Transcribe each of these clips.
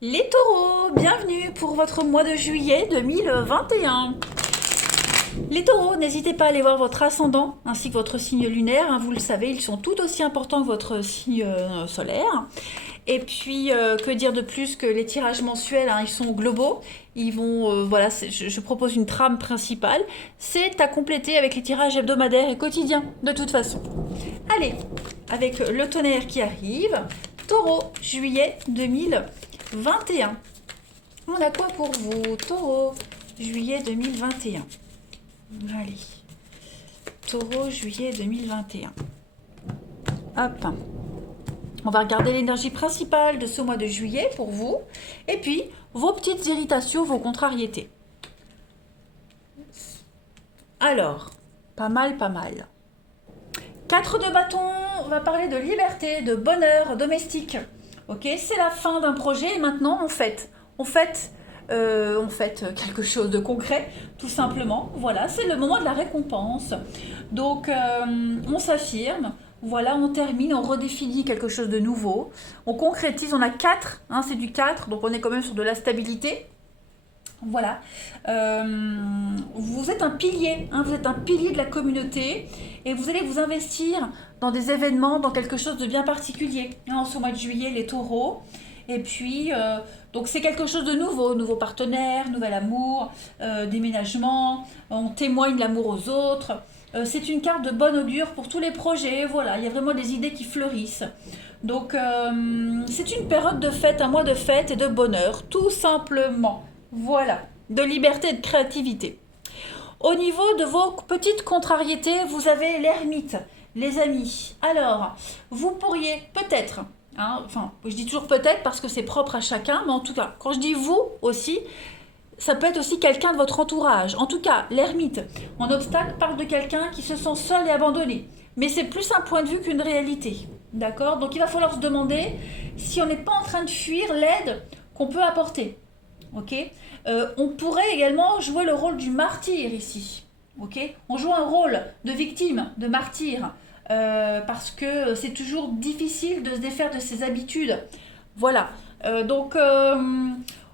Les taureaux, bienvenue pour votre mois de juillet 2021. Les taureaux, n'hésitez pas à aller voir votre ascendant ainsi que votre signe lunaire. Vous le savez, ils sont tout aussi importants que votre signe solaire. Et puis, que dire de plus que les tirages mensuels, ils sont globaux. Ils vont, voilà, je propose une trame principale. C'est à compléter avec les tirages hebdomadaires et quotidiens, de toute façon. Allez, avec le tonnerre qui arrive, taureau, juillet 2021. On a quoi pour vous, taureau, juillet 2021? Allez, taureau, juillet 2021. Hop. On va regarder l'énergie principale de ce mois de juillet pour vous. Et puis, vos petites irritations, vos contrariétés. Alors, pas mal, pas mal. 4 de bâton, on va parler de liberté, de bonheur domestique. Ok, c'est la fin d'un projet et maintenant on fait quelque chose de concret, tout simplement. Voilà, c'est le moment de la récompense. Donc, on s'affirme. Voilà, on termine, on redéfinit quelque chose de nouveau. On concrétise, on a 4, c'est du 4, donc on est quand même sur de la stabilité. Voilà. Vous êtes un pilier, vous êtes un pilier de la communauté et vous allez vous investir dans des événements, dans quelque chose de bien particulier. En ce mois de juillet, les taureaux. Et puis, donc c'est quelque chose de nouveau, nouveau partenaire, nouvel amour, déménagement, on témoigne l'amour aux autres. C'est une carte de bonne augure pour tous les projets, voilà, il y a vraiment des idées qui fleurissent. Donc c'est une période de fête, un mois de fête et de bonheur, tout simplement. Voilà, de liberté et de créativité. Au niveau de vos petites contrariétés, vous avez l'ermite, les amis. Alors, vous pourriez peut-être, enfin, je dis toujours peut-être parce que c'est propre à chacun, mais en tout cas, quand je dis vous aussi, ça peut être aussi quelqu'un de votre entourage. En tout cas, l'ermite en obstacle parle de quelqu'un qui se sent seul et abandonné. Mais c'est plus un point de vue qu'une réalité. D'accord? Donc il va falloir se demander si on n'est pas en train de fuir l'aide qu'on peut apporter. Ok? On pourrait également jouer le rôle du martyr ici. Ok? On joue un rôle de victime, de martyr, parce que c'est toujours difficile de se défaire de ses habitudes. Voilà. Donc,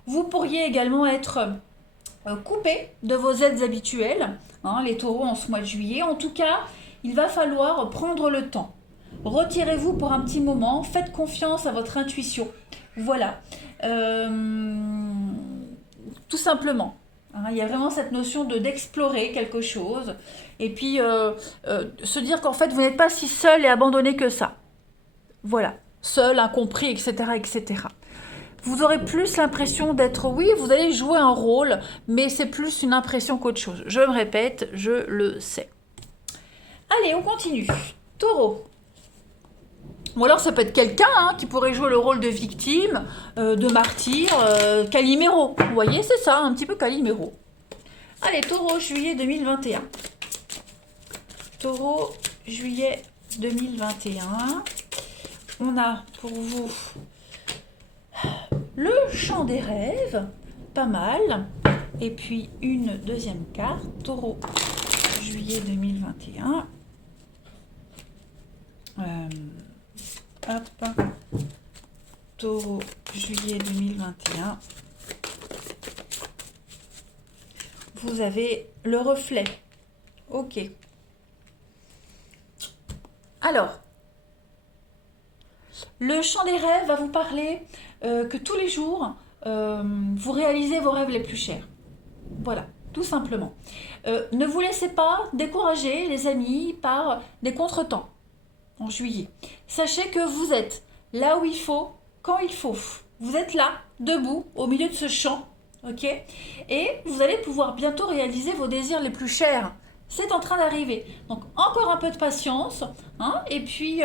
vous pourriez également être coupé de vos aides habituelles, les taureaux en ce mois de juillet. En tout cas, il va falloir prendre le temps. Retirez-vous pour un petit moment, faites confiance à votre intuition. Voilà. Tout simplement. Il y a vraiment cette notion d'explorer quelque chose et puis se dire qu'en fait vous n'êtes pas si seul et abandonné que ça. Voilà, seul, incompris, etc., etc. Vous aurez plus l'impression d'être, oui, vous allez jouer un rôle, mais c'est plus une impression qu'autre chose. Je me répète, je le sais. Allez, on continue. Taureau. Ou alors ça peut être quelqu'un qui pourrait jouer le rôle de victime, de martyr, Calimero. Vous voyez, c'est ça, un petit peu Calimero. Allez, taureau, juillet 2021. Taureau, juillet 2021. On a pour vous le chant des rêves, pas mal. Et puis une deuxième carte, taureau, juillet 2021. Hop, taureau, juillet 2021. Vous avez le reflet. Ok. Alors, le chant des rêves va vous parler que tous les jours, vous réalisez vos rêves les plus chers. Voilà, tout simplement. Ne vous laissez pas décourager, les amis, par des contretemps en juillet. Sachez que vous êtes là où il faut, quand il faut. Vous êtes là, debout, au milieu de ce champ, ok? Et vous allez pouvoir bientôt réaliser vos désirs les plus chers. C'est en train d'arriver. Donc encore un peu de patience, et puis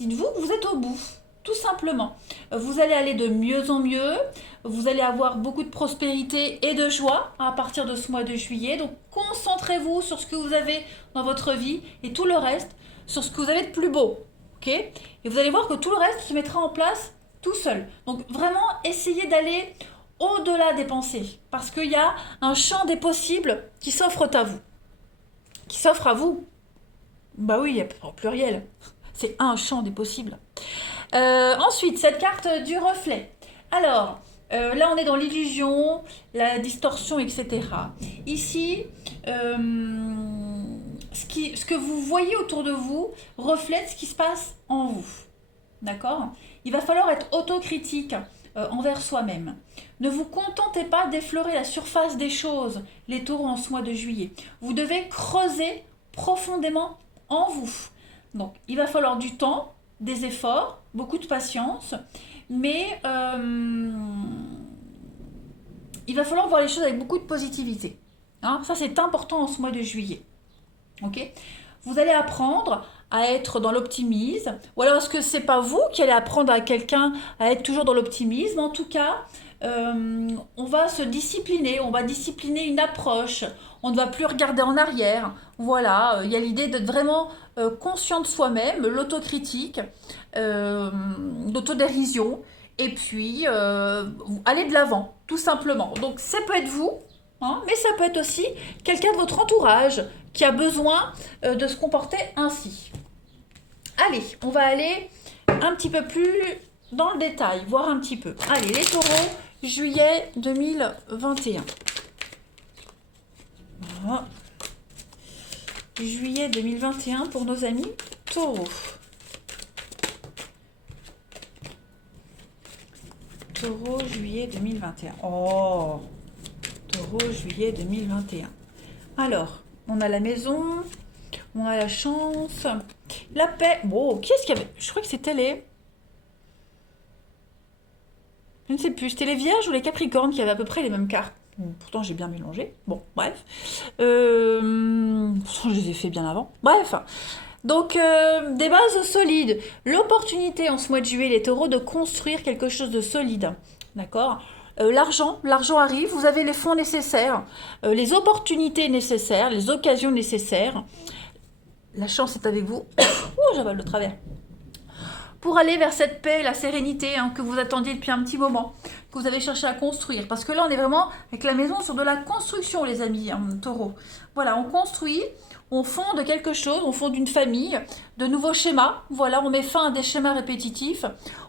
dites-vous que vous êtes au bout. Tout simplement. Vous allez aller de mieux en mieux, vous allez avoir beaucoup de prospérité et de joie à partir de ce mois de juillet. Donc concentrez-vous sur ce que vous avez dans votre vie et tout le reste sur ce que vous avez de plus beau. Ok? Et vous allez voir que tout le reste se mettra en place tout seul. Donc vraiment, essayez d'aller au-delà des pensées. Parce qu'il y a un champ des possibles qui s'offre à vous. Qui s'offre à vous. Bah oui, il y a en pluriel. C'est un champ des possibles. Ensuite, cette carte du reflet. Alors, Là, on est dans l'illusion, la distorsion, etc. Ici, ce que vous voyez autour de vous reflète ce qui se passe en vous. D'accord? Il va falloir être autocritique envers soi-même. Ne vous contentez pas d'effleurer la surface des choses, les taureaux en ce mois de juillet. Vous devez creuser profondément en vous. Donc, il va falloir du temps, des efforts, beaucoup de patience, mais il va falloir voir les choses avec beaucoup de positivité. Hein, ça, c'est important en ce mois de juillet. Ok? Vous allez apprendre à être dans l'optimisme, ou alors est-ce que c'est pas vous qui allez apprendre à quelqu'un à être toujours dans l'optimisme? En tout cas, on va se discipliner, on va discipliner une approche, on ne va plus regarder en arrière. Voilà, il y a l'idée d'être vraiment conscient de soi-même, l'autocritique, l'autodérision, et puis aller de l'avant, tout simplement. Donc ça peut être vous, hein, mais ça peut être aussi quelqu'un de votre entourage qui a besoin de se comporter ainsi. Allez, on va aller un petit peu plus dans le détail, voir un petit peu. Allez, les taureaux, juillet 2021. Voilà. Juillet 2021 pour nos amis taureaux. Taureau, juillet 2021. Oh, taureau, juillet 2021. Alors, on a la maison, on a la chance, la paix. Bon, qui est-ce qu'il y avait? Je crois que c'était les... Je ne sais plus, c'était les Vierges ou les Capricornes qui avaient à peu près les mêmes cartes. Pourtant, j'ai bien mélangé. Bon, bref. Pourtant, je les ai fait bien avant. Bref. Donc, des bases solides. L'opportunité en ce mois de juillet, les taureaux, de construire quelque chose de solide. D'accord? L'argent arrive, vous avez les fonds nécessaires, les opportunités nécessaires, les occasions nécessaires. La chance est avec vous. Oh, j'avale le travers. Pour aller vers cette paix, la sérénité que vous attendiez depuis un petit moment, que vous avez cherché à construire. Parce que là, on est vraiment avec la maison sur de la construction, les amis, taureaux. Voilà, on construit, on fonde quelque chose, on fonde une famille, de nouveaux schémas. Voilà, on met fin à des schémas répétitifs,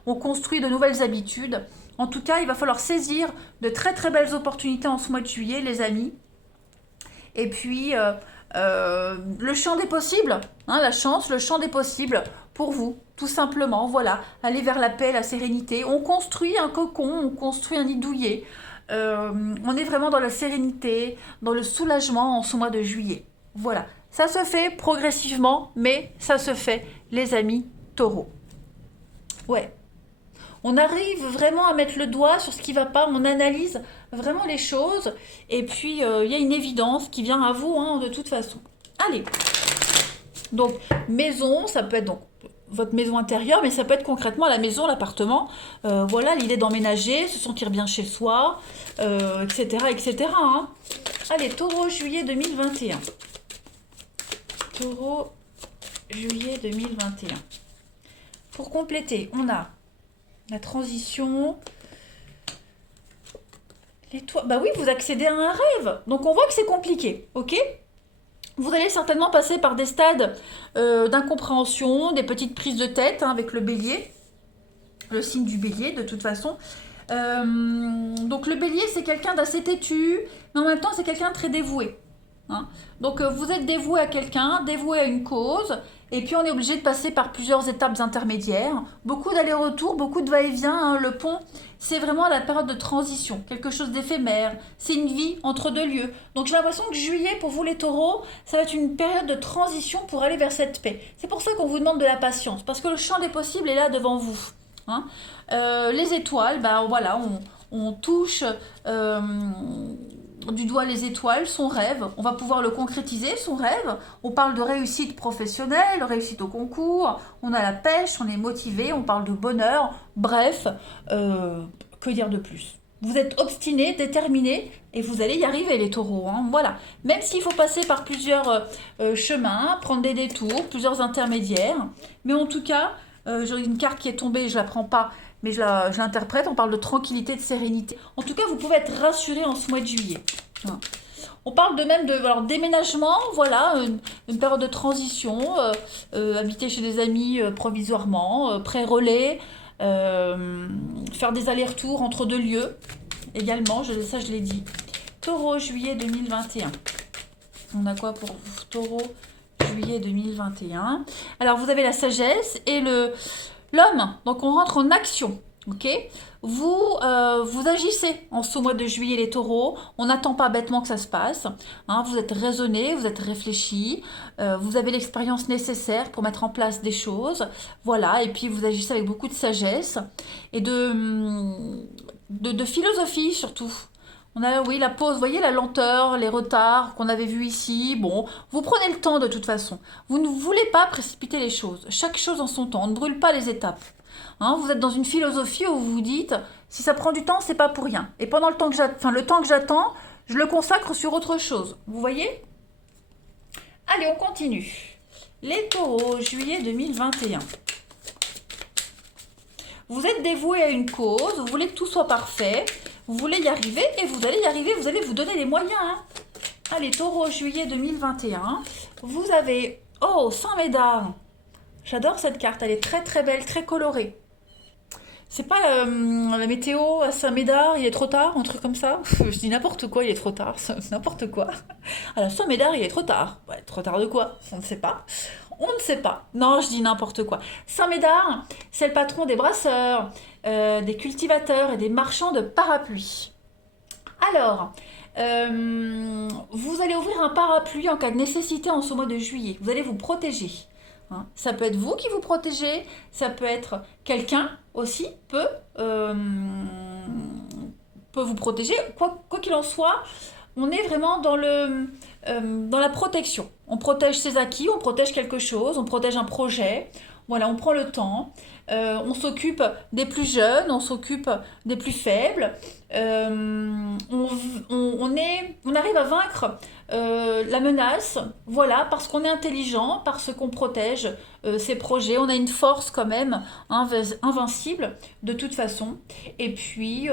on construit de nouvelles habitudes. En tout cas, il va falloir saisir de très très belles opportunités en ce mois de juillet, les amis. Et puis, le champ des possibles, la chance, le champ des possibles pour vous, tout simplement. Voilà, aller vers la paix, la sérénité. On construit un cocon, on construit un nid douillet. On est vraiment dans la sérénité, dans le soulagement en ce mois de juillet. Voilà, ça se fait progressivement, mais ça se fait, les amis taureaux. Ouais. On arrive vraiment à mettre le doigt sur ce qui ne va pas, on analyse vraiment les choses, et puis il y a une évidence qui vient à vous de toute façon. Allez, donc maison, ça peut être donc votre maison intérieure, mais ça peut être concrètement la maison, l'appartement. Voilà, l'idée d'emménager, se sentir bien chez soi, etc. etc. Allez, taureau, juillet 2021. Taureau, juillet 2021. Pour compléter, on a la transition, l'étoile. Bah oui, vous accédez à un rêve. Donc on voit que c'est compliqué, ok? Vous allez certainement passer par des stades d'incompréhension, des petites prises de tête avec le bélier, le signe du bélier de toute façon. Donc le bélier, c'est quelqu'un d'assez têtu, mais en même temps, c'est quelqu'un de très dévoué. Donc vous êtes dévoué à quelqu'un, dévoué à une cause, et puis on est obligé de passer par plusieurs étapes intermédiaires, beaucoup d'allers-retours, beaucoup de va-et-vient. Le pont, c'est vraiment la période de transition, quelque chose d'éphémère, c'est une vie entre deux lieux. Donc j'ai l'impression que juillet, pour vous les taureaux, ça va être une période de transition pour aller vers cette paix. C'est pour ça qu'on vous demande de la patience, parce que le champ des possibles est là devant vous. Les étoiles, voilà, on touche du doigt les étoiles, son rêve, on va pouvoir le concrétiser, son rêve. On parle de réussite professionnelle, réussite au concours, on a la pêche, on est motivé, on parle de bonheur, bref, que dire de plus? Vous êtes obstiné, déterminé, et vous allez y arriver les taureaux, voilà. Même s'il faut passer par plusieurs chemins, prendre des détours, plusieurs intermédiaires, mais en tout cas, j'ai une carte qui est tombée, je la prends pas, mais je l'interprète, on parle de tranquillité, de sérénité. En tout cas, vous pouvez être rassuré en ce mois de juillet. On parle de même de déménagement, voilà, une période de transition, habiter chez des amis provisoirement, pré-relais, faire des allers-retours entre deux lieux. également, ça je l'ai dit. Taureau, juillet 2021. On a quoi pour vous, Taureau, juillet 2021? Alors, vous avez la sagesse et l'homme. Donc, on rentre en action. Ok, vous agissez en ce mois de juillet, les taureaux. On n'attend pas bêtement que ça se passe. Hein, vous êtes raisonné, vous êtes réfléchi. Vous avez l'expérience nécessaire pour mettre en place des choses. Voilà, et puis vous agissez avec beaucoup de sagesse et de philosophie surtout. On a, oui, la pause, vous voyez la lenteur, les retards qu'on avait vus ici. Bon, vous prenez le temps de toute façon. Vous ne voulez pas précipiter les choses. Chaque chose en son temps. On ne brûle pas les étapes. Hein, vous êtes dans une philosophie où vous vous dites, si ça prend du temps, c'est pas pour rien. Et pendant le temps que j'attends, je le consacre sur autre chose. Vous voyez? Allez, on continue. Les taureaux, juillet 2021. Vous êtes dévoué à une cause, vous voulez que tout soit parfait, vous voulez y arriver et vous allez y arriver, vous allez vous donner les moyens. Hein. Allez, taureau, juillet 2021. Vous avez, oh, Saint-Médard. J'adore cette carte, elle est très très belle, très colorée. C'est pas la météo à Saint-Médard, il est trop tard, un truc comme ça. Je dis n'importe quoi, il est trop tard, n'importe quoi. À la Saint-Médard, il est trop tard. Ouais, trop tard de quoi? On ne sait pas. On ne sait pas. Non, je dis n'importe quoi. Saint-Médard, c'est le patron des brasseurs, des cultivateurs et des marchands de parapluies. Alors, vous allez ouvrir un parapluie en cas de nécessité en ce mois de juillet. Vous allez vous protéger. Hein. Ça peut être vous qui vous protégez, ça peut être quelqu'un aussi peut vous protéger. Quoi qu'il en soit, on est vraiment dans la protection. On protège ses acquis, on protège quelque chose, on protège un projet. Voilà, on prend le temps. On s'occupe des plus jeunes, on s'occupe des plus faibles. On arrive à vaincre la menace, voilà, parce qu'on est intelligent, parce qu'on protège ses projets. On a une force quand même invincible de toute façon. Et puis,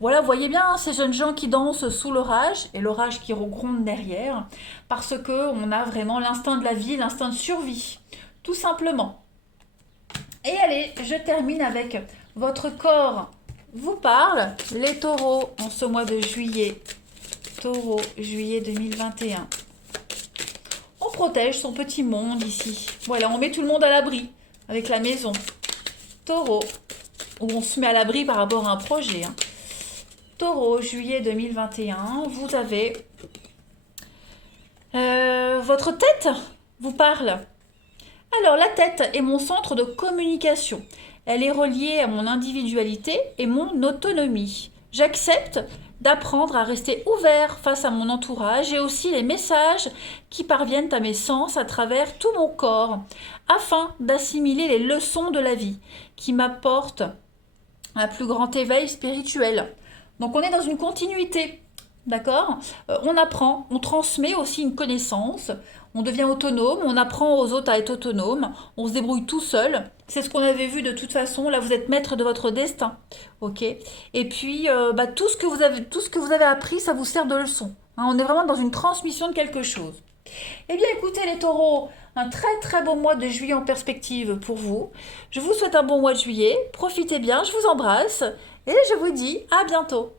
voilà, vous voyez bien ces jeunes gens qui dansent sous l'orage et l'orage qui gronde derrière, parce qu'on a vraiment l'instinct de la vie, l'instinct de survie, tout simplement. Et allez, je termine avec votre corps vous parle, les taureaux en ce mois de juillet. Taureau, juillet 2021. On protège son petit monde ici. Voilà, on met tout le monde à l'abri avec la maison. Taureau, où on se met à l'abri par rapport à un projet. Hein. Taureau, juillet 2021. Vous avez votre tête vous parle. Alors, la tête est mon centre de communication. Elle est reliée à mon individualité et mon autonomie. J'accepte d'apprendre à rester ouvert face à mon entourage et aussi les messages qui parviennent à mes sens à travers tout mon corps, afin d'assimiler les leçons de la vie qui m'apportent un plus grand éveil spirituel. Donc on est dans une continuité. D'accord? On apprend, on transmet aussi une connaissance, on devient autonome, on apprend aux autres à être autonome, on se débrouille tout seul. C'est ce qu'on avait vu de toute façon, là vous êtes maître de votre destin. Ok? Et puis tout ce que vous avez appris, ça vous sert de leçon. Hein, on est vraiment dans une transmission de quelque chose. Eh bien écoutez les taureaux, un très très beau mois de juillet en perspective pour vous. Je vous souhaite un bon mois de juillet, profitez bien, je vous embrasse et je vous dis à bientôt.